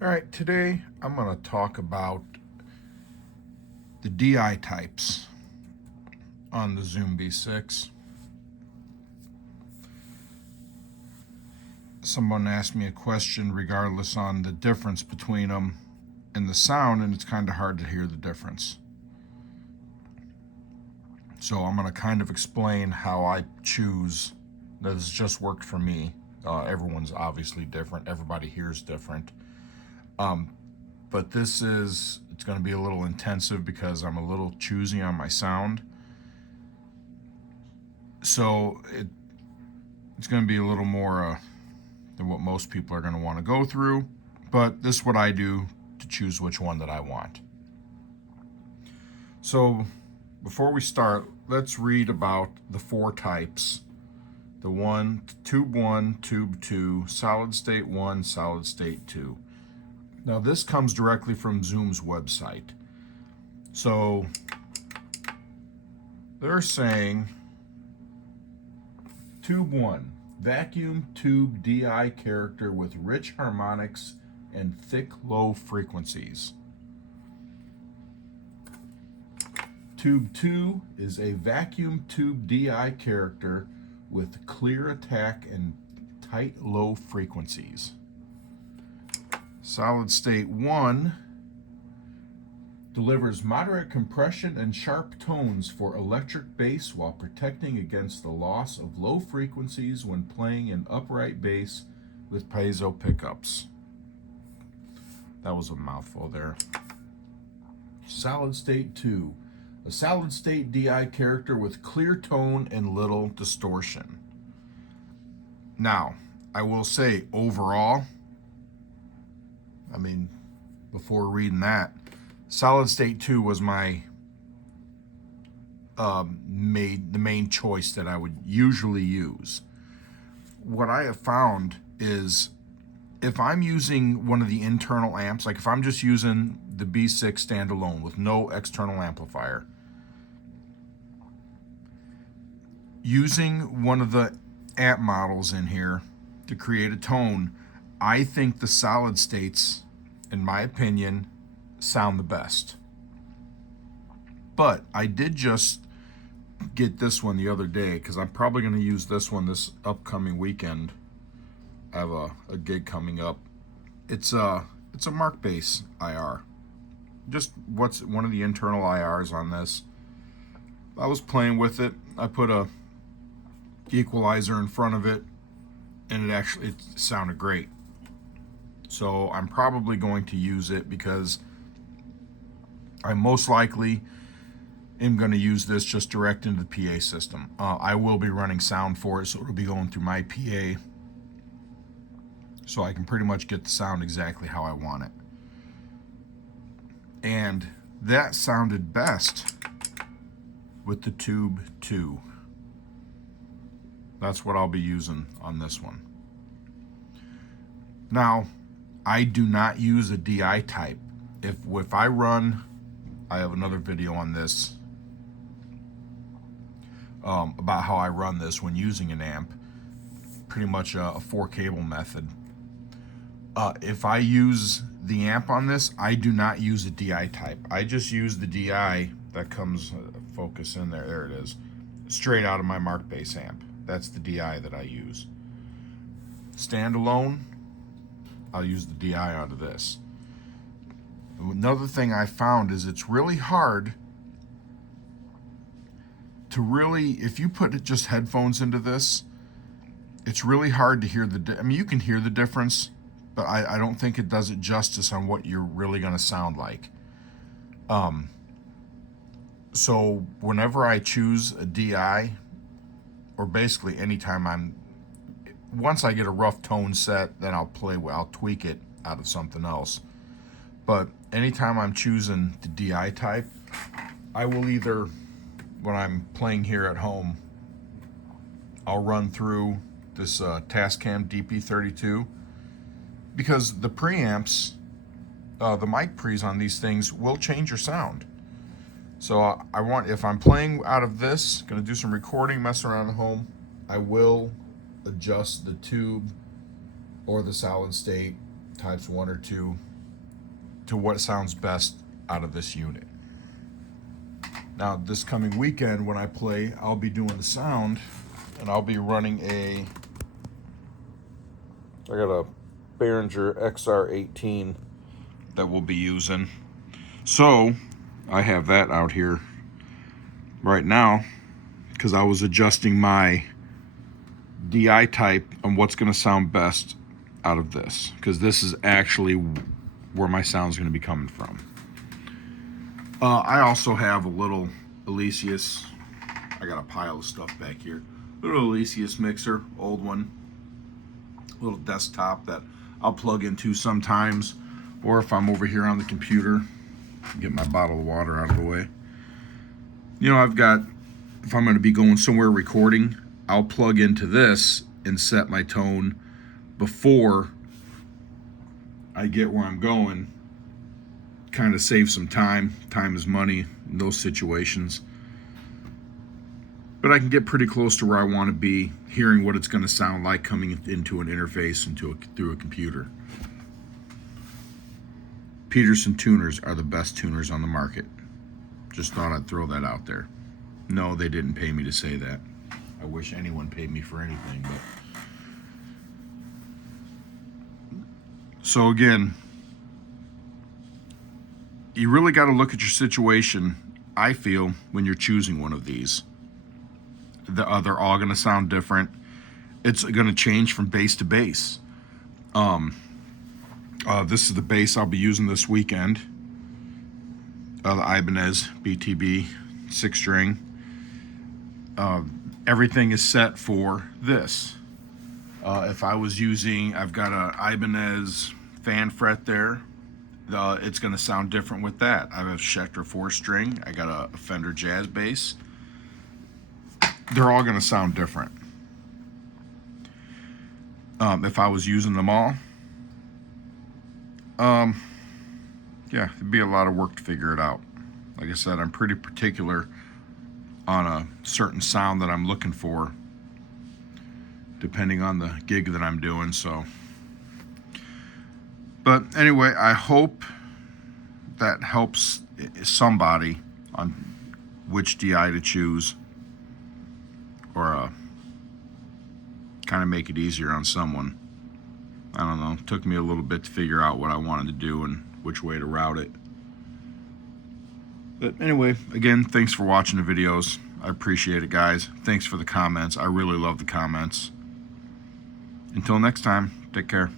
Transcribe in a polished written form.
All right, today I'm going to talk about the DI types on the Zoom B6. Someone asked me a question regardless on the difference between them and the sound, and it's kind of hard to hear the difference. So I'm going to kind of explain how I choose. That has just worked for me. Everyone's obviously different. Everybody hears different. But it's going to be a little intensive because I'm a little choosy on my sound. So it's going to be a little more than what most people are going to want to go through. But this is what I do to choose which one that I want. So before we start, let's read about the four types. The tube 1, tube 2, solid state 1, solid state 2. Now this comes directly from Zoom's website. So they're saying tube 1, vacuum tube DI character with rich harmonics and thick low frequencies. Tube 2 is a vacuum tube DI character with clear attack and tight low frequencies. Solid state 1 delivers moderate compression and sharp tones for electric bass while protecting against the loss of low frequencies when playing an upright bass with piezo pickups. That was a mouthful there. Solid state 2, a solid state DI character with clear tone and little distortion. Now, I will say overall, before reading that, solid state 2 was my the main choice that I would usually use. What I have found is if I'm using one of the internal amps, like if I'm just using the B6 standalone with no external amplifier, using one of the amp models in here to create a tone, I think the solid states, in my opinion, sound the best. But I did just get this one the other day because I'm probably going to use this one this upcoming weekend. I have a gig coming up. It's a Mark Bass IR. Just what's one of the internal IRs on this. I was playing with it. I put a equalizer in front of it, and it sounded great. So I'm probably going to use it because I most likely am going to use this just direct into the PA system. I will be running sound for it, so it'll be going through my PA, so I can pretty much get the sound exactly how I want it. And that sounded best with the Tube 2. That's what I'll be using on this one. Now, I do not use a DI type. If I run, I have another video on this about how I run this when using an amp, pretty much a 4-cable method. If I use the amp on this, I do not use a DI type. I just use the DI that comes, focus in there, there it is, straight out of my Mark Bass amp. That's the DI that I use. Standalone, I'll use the DI out of this. Another thing I found is it's really hard to if you put just headphones into this, it's really hard to hear you can hear the difference, but I don't think it does it justice on what you're really going to sound like. So whenever I choose a DI, or basically anytime once I get a rough tone set, then I'll tweak it out of something else. But anytime I'm choosing the DI type, I will either, when I'm playing here at home, I'll run through this Tascam DP32, because the preamps, the mic pre's on these things will change your sound. So if I'm playing out of this, gonna do some recording, messing around at home, I will adjust the tube or the solid state types 1 or 2 to what sounds best out of this unit. Now, this coming weekend when I play, I'll be doing the sound, and I'll be running I got a Behringer XR18 that we'll be using. So, I have that out here right now because I was adjusting my DI type on what's going to sound best out of this, because this is actually where my sound's going to be coming from. I also have a little Alesis. I got a pile of stuff back here. Little Alesis mixer, old one. Little desktop that I'll plug into sometimes, or if I'm over here on the computer, get my bottle of water out of the way. You know, if I'm going to be going somewhere recording, I'll plug into this and set my tone before I get where I'm going. Kind of save some time. Time is money in those situations. But I can get pretty close to where I want to be, hearing what it's going to sound like coming into an interface through a computer. Peterson tuners are the best tuners on the market. Just thought I'd throw that out there. No, they didn't pay me to say that. I wish anyone paid me for anything, but... So again, you really got to look at your situation, I feel, when you're choosing one of these. They're all going to sound different. It's going to change from bass to bass. This is the bass I'll be using this weekend. The Ibanez BTB 6-string. Everything is set for this. If I was using, I've got a Ibanez fan fret there. It's going to sound different with that. I have a Schecter 4-string. I got a Fender Jazz bass. They're all going to sound different. If I was using them all, yeah, it'd be a lot of work to figure it out. Like I said, I'm pretty particular on a certain sound that I'm looking for, depending on the gig that I'm doing. So, but anyway, I hope that helps somebody on which DI to choose, or kind of make it easier on someone. I don't know. It took me a little bit to figure out what I wanted to do and which way to route it. But anyway, again, thanks for watching the videos. I appreciate it, guys. Thanks for the comments. I really love the comments. Until next time, take care.